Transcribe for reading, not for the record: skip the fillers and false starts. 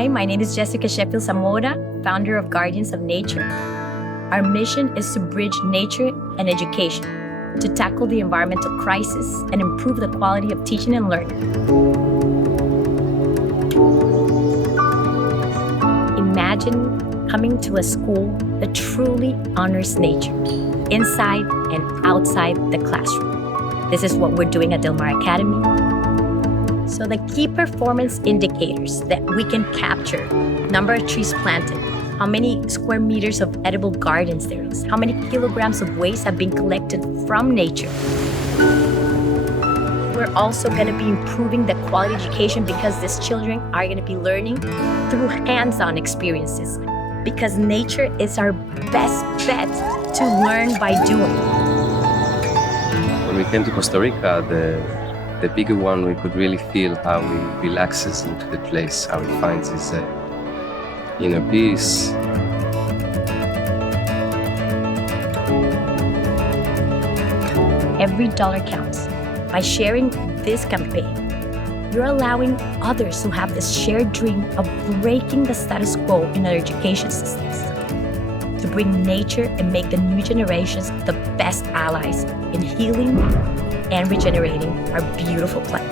Hi, my name is Jessica Sheffield Zamora, founder of Guardians of Nature. Our mission is to bridge nature and education to tackle the environmental crisis and improve the quality of teaching and learning. Imagine coming to a school that truly honors nature, inside and outside the classroom. This is what we're doing at Del Mar Academy. So the key performance indicators that we can capture: number of trees planted, how many square meters of edible gardens there is, how many kilograms of waste have been collected from nature. We're also going to be improving the quality education because these children are going to be learning through hands-on experiences, because nature is our best bet to learn by doing. When we came to Costa Rica, the bigger one, we could really feel how he relaxes into the place, how he finds his inner peace. Every dollar counts. By sharing this campaign, you're allowing others who have this shared dream of breaking the status quo in our education systems, to bring nature and make the new generations the best allies in healing and regenerating our beautiful planet.